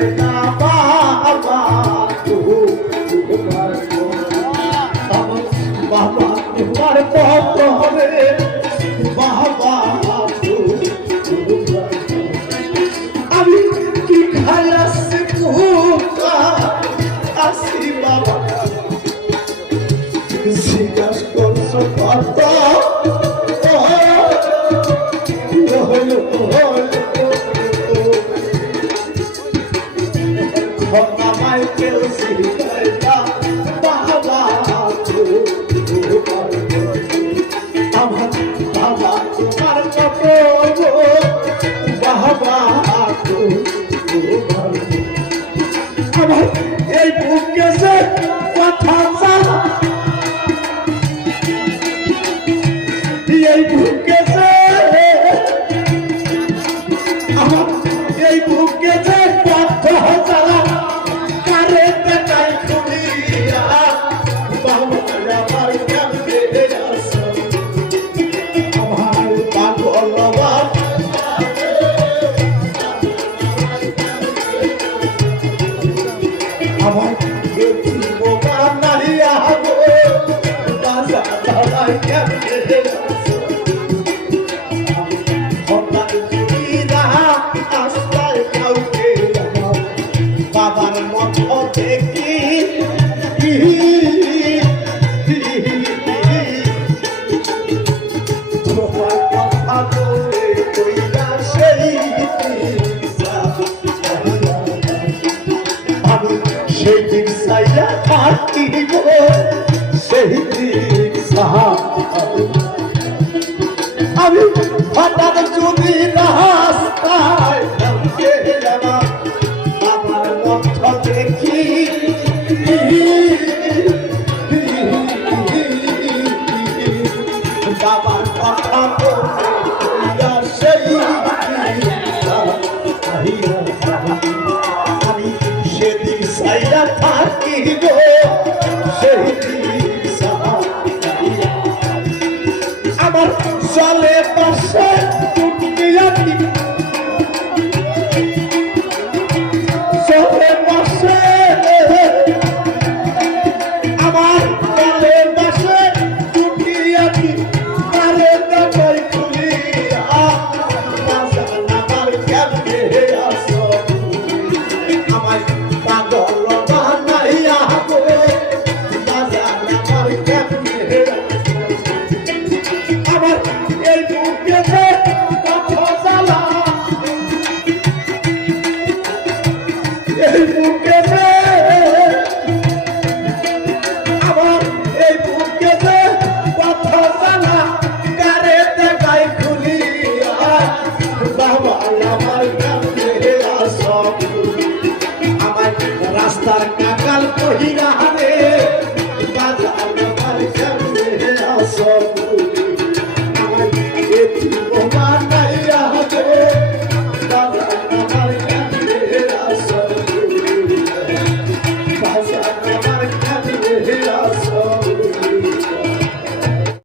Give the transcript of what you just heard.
যায় না বাবা বাবা তোমার পরে বাবা আমি কি খাই আসছি আসি বাবা জিজ্ঞাসা করছো কত আমায় কেউ শিখায় না বাবা আমার বাবা তোমার কত বাবা আমার এই বুকে যে কথা এই বুকে যে আমার এই বুকে যে কথা চালা কারে দেখাই তুমি বাবা আমার কেমনে আসো আমার পাগল আমার বোমা নাইয়া গো বাজা দাঁড়াই কেমনে আসো বাবার মতো দেখি তোমার কথা বলে কইরা সেই আমি সেই দিক চাইয়া থাকিব সেই দিক সাহা আমি হঠাৎ যদি রাস্তায় আমার মত দেখি বাবার কথা বলে সেই আমি সেদিক সাইয়া থাকিব সেই দিক আমার চলে পাশে চলে পাশে আমার চলে পাশে টুকিয়াটি কারে দেখাই খুলি আমার কেমনে আসো আমায় পাগল বানাইয়া গো বাজার আমার কেমনে আমার এই বুকে যে কথা জ্বালা এই বুকে যে আমার এই বুকে যে কথা জ্বালা কারে দেখাই খুলি বাবা আমার কেমনে আসো আমার রাস্তার